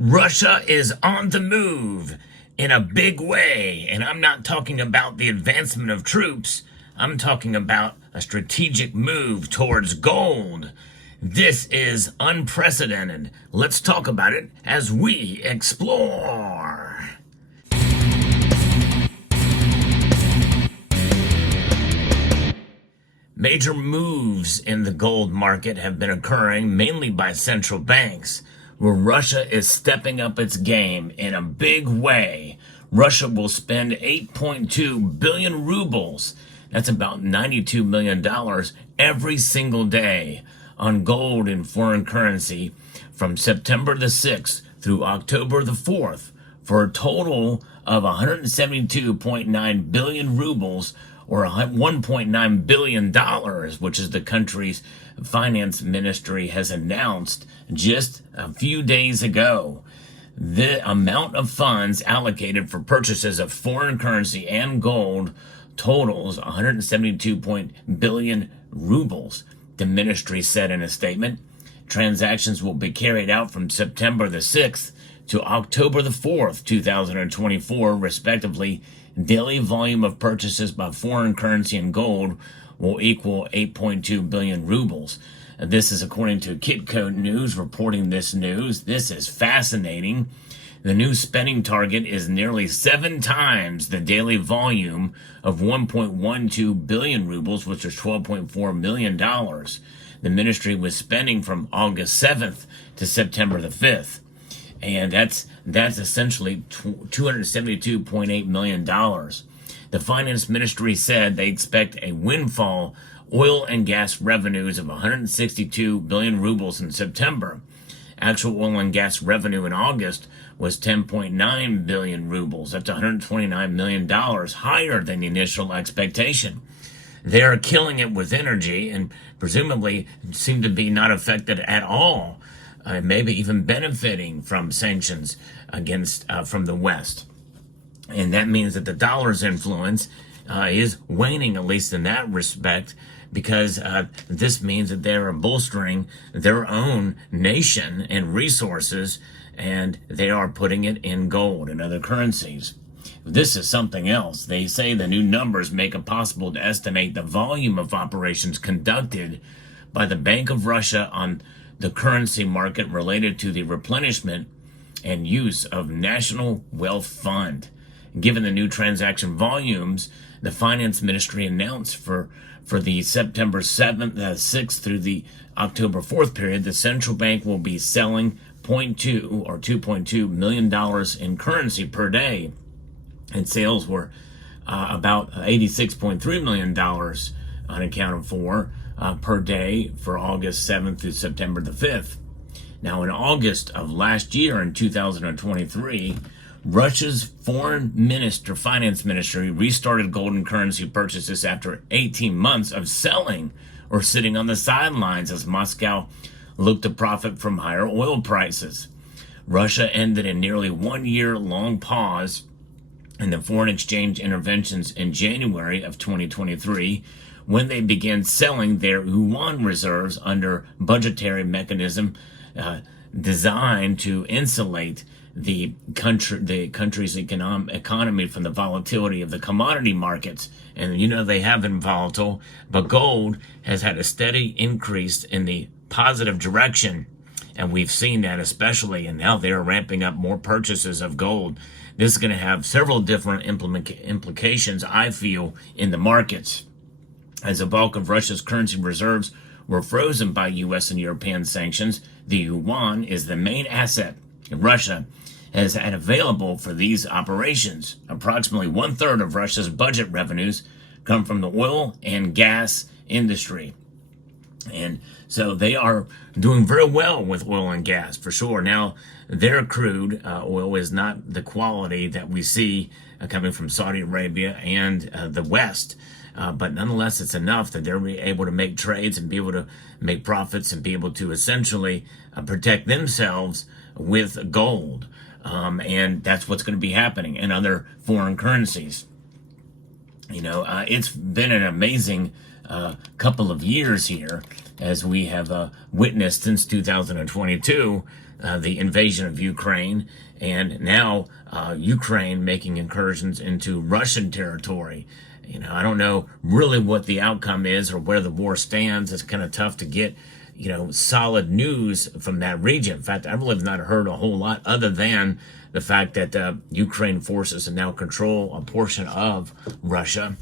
Russia is on the move in a big way, and I'm not talking about the advancement of troops. I'm talking about a strategic move towards gold. This is unprecedented. Let's talk about it as we explore. Major moves in the gold market have been occurring mainly by central banks, where Russia is stepping up its game in a big way. Russia will spend 8.2 billion rubles, that's about $92 million, every single day on gold in foreign currency from September the 6th through October the 4th, for a total of 172.9 billion rubles, or $1.9 billion, which is the country's finance ministry has announced just a few days ago. The amount of funds allocated for purchases of foreign currency and gold totals 172 billion rubles, the ministry said in a statement. Transactions will be carried out from September the 6th to October the 4th, 2024, respectively. Daily volume of purchases by foreign currency and gold will equal 8.2 billion rubles. This is according to Kitco News reporting this news. This is fascinating. The new spending target is nearly 7 times the daily volume of 1.12 billion rubles, which is $12.4 million. The ministry was spending from August 7th to September the 5th. And that's essentially $272.8 million. The finance ministry said they expect a windfall oil and gas revenues of 162 billion rubles in September. Actual oil and gas revenue in August was 10.9 billion rubles. That's $129 million, higher than the initial expectation. They are killing it with energy and presumably seem to be not affected at all. Maybe even benefiting from sanctions against from the West. And that means that the dollar's influence is waning, at least in that respect, because this means that they are bolstering their own nation and resources, and they are putting it in gold and other currencies. This is something else. They say the new numbers make it possible to estimate the volume of operations conducted by the Bank of Russia on the currency market related to the replenishment and use of National Wealth Fund. Given the new transaction volumes, the finance ministry announced for the September 7th, 6th through the October 4th period, the central bank will be selling $2.2 million in currency per day. And sales were about $86.3 million unaccounted for per day for August 7th through September the 5th. Now, in August of last year, in 2023, Russia's finance ministry restarted gold and currency purchases after 18 months of selling or sitting on the sidelines as Moscow looked to profit from higher oil prices. Russia ended a nearly 1-year-long pause in the foreign exchange interventions in January of 2023, when they began selling their yuan reserves under budgetary mechanism designed to insulate the country's economy from the volatility of the commodity markets. And they have been volatile, but gold has had a steady increase in the positive direction. And we've seen that especially, and now they're ramping up more purchases of gold. This is going to have several different implications, I feel, in the markets. As the bulk of Russia's currency reserves were frozen by U.S. and European sanctions, the yuan is the main asset Russia has had available for these operations. Approximately 1/3 of Russia's budget revenues come from the oil and gas industry. And so they are doing very well with oil and gas, for sure. Now, their crude oil is not the quality that we see coming from Saudi Arabia and the West. But nonetheless, it's enough that they're able to make trades and be able to make profits and be able to essentially protect themselves with gold. And that's what's going to be happening in other foreign currencies. It's been an amazing couple of years here, as we have witnessed since 2022, the invasion of Ukraine, and now Ukraine making incursions into Russian territory. I don't know really what the outcome is or where the war stands. It's kind of tough to get, solid news from that region. In fact, I really have not heard a whole lot other than the fact that Ukraine forces now control a portion of Russia.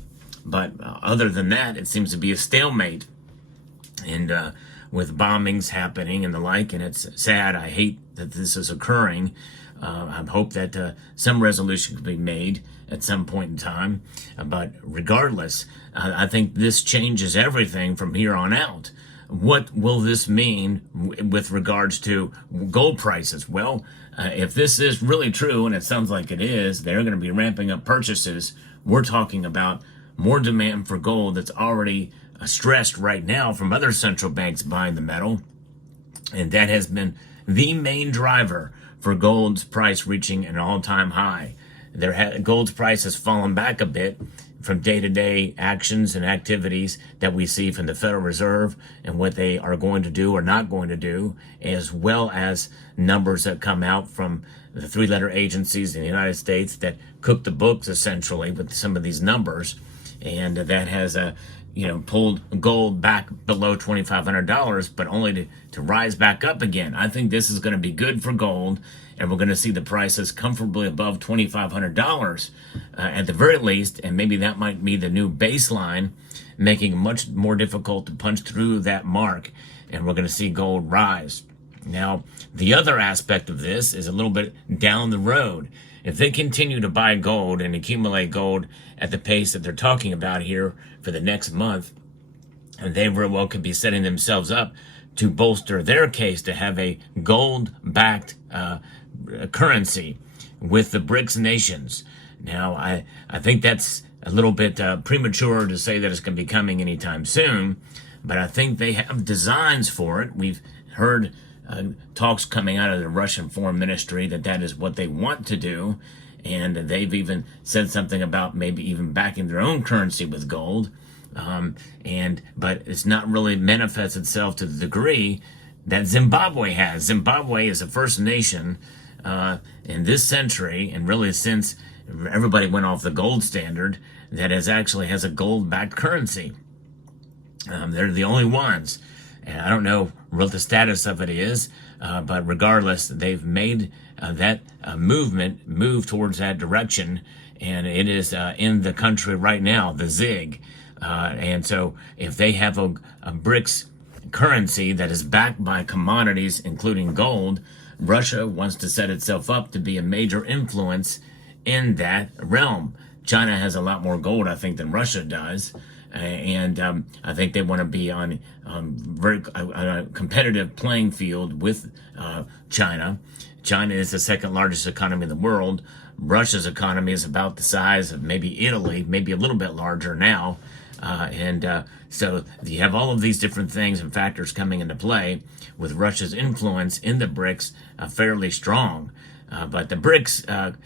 But other than that, it seems to be a stalemate. And with bombings happening and the like, and it's sad. I hate that this is occurring. I hope that some resolution can be made at some point in time. But regardless, I think this changes everything from here on out. What will this mean with regards to gold prices? Well, if this is really true, and it sounds like it is, they're going to be ramping up purchases. We're talking about more demand for gold that's already stressed right now from other central banks buying the metal. And that has been the main driver for gold's price reaching an all-time high. Gold's price has fallen back a bit from day-to-day actions and activities that we see from the Federal Reserve and what they are going to do or not going to do, as well as numbers that come out from the three-letter agencies in the United States that cook the books essentially with some of these numbers. And that has pulled gold back below $2,500, but only to rise back up again. I think this is going to be good for gold, and we're going to see the prices comfortably above $2,500 at the very least, and maybe that might be the new baseline, making it much more difficult to punch through that mark, and we're going to see gold rise. Now, the other aspect of this is a little bit down the road. If they continue to buy gold and accumulate gold at the pace that they're talking about here for the next month, and they very well could be setting themselves up to bolster their case to have a gold-backed currency with the BRICS nations. Now, I think that's a little bit premature to say that it's going to be coming anytime soon, but I think they have designs for it. We've heard talks coming out of the Russian Foreign Ministry that is what they want to do, and they've even said something about maybe even backing their own currency with gold, but it's not really manifests itself to the degree that Zimbabwe has. Zimbabwe is the first nation in this century, and really since everybody went off the gold standard, that has a gold-backed currency. They're the only ones. And I don't know what the status of it is, but regardless, they've made that movement move towards that direction, and it is in the country right now, the ZIG. And so if they have a BRICS currency that is backed by commodities, including gold, Russia wants to set itself up to be a major influence in that realm. China has a lot more gold, I think, than Russia does. And I think they want to be on a competitive playing field with China. China is the second largest economy in the world. Russia's economy is about the size of maybe Italy, maybe a little bit larger now. So you have all of these different things and factors coming into play with Russia's influence in the BRICS fairly strong. But the BRICS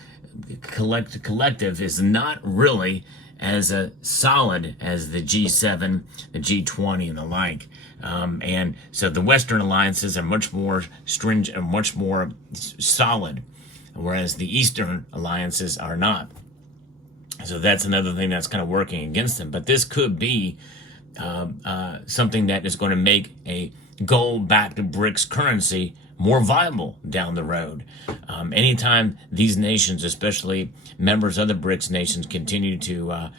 collective is not really as solid as the G7, the G20, and the like. And so the Western alliances are much more stringent and much more solid, whereas the Eastern alliances are not. So that's another thing that's kind of working against them. But this could be something that is going to make a gold-backed BRICS currency more viable down the road. Anytime these nations, especially members of the BRICS nations, continue to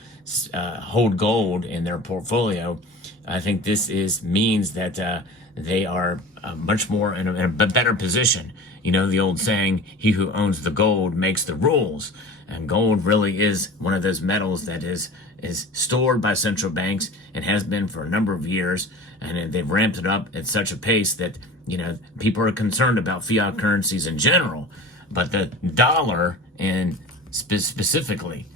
hold gold in their portfolio, I think this means that they are much more in a better position. You know the old saying, he who owns the gold makes the rules. And gold really is one of those metals that is stored by central banks and has been for a number of years. And they've ramped it up at such a pace that, people are concerned about fiat currencies in general. But the dollar, and specifically,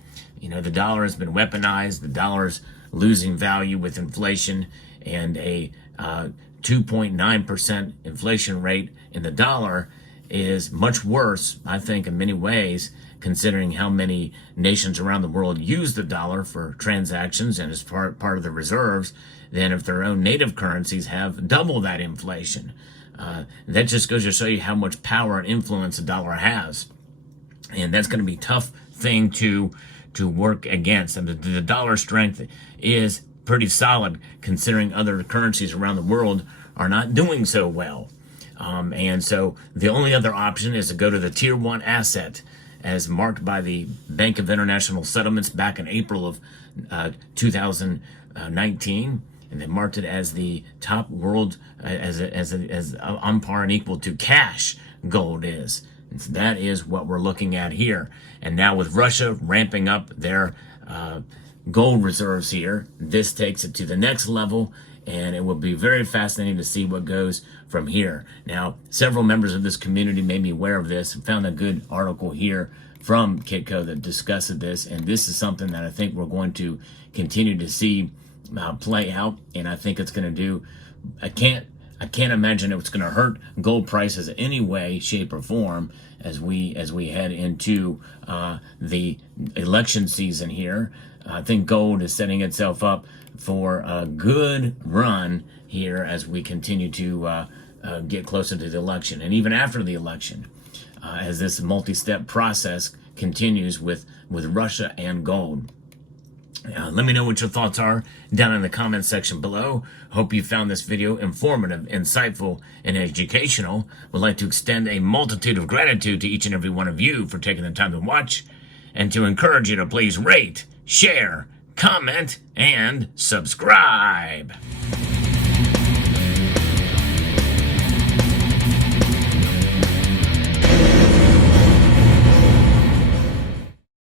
the dollar has been weaponized. The dollar's losing value with inflation, and a 2.9% inflation rate in the dollar is much worse, I think, in many ways, considering how many nations around the world use the dollar for transactions and as part of the reserves, than if their own native currencies have double that inflation. That just goes to show you how much power and influence the dollar has. And that's going to be a tough thing to work against. And the dollar strength is pretty solid considering other currencies around the world are not doing so well. And so the only other option is to go to the tier 1 asset as marked by the Bank of International Settlements back in April of 2019. And they marked it as the top world, as on par and equal to cash gold is. And so that is what we're looking at here. And now with Russia ramping up their gold reserves here, this takes it to the next level, and it will be very fascinating to see what goes from here. Now, several members of this community made me aware of this and found a good article here from Kitco that discusses this, and this is something that I think we're going to continue to see play out, and I think it's going to do. I can't imagine it's going to hurt gold prices in any way, shape, or form as we head into the election season here. I think gold is setting itself up for a good run here as we continue to get closer to the election, and even after the election, as this multi-step process continues with Russia and gold. Let me know what your thoughts are down in the comment section below. Hope you found this video informative, insightful, and educational. Would like to extend a multitude of gratitude to each and every one of you for taking the time to watch, and to encourage you to please rate, share, comment, and subscribe.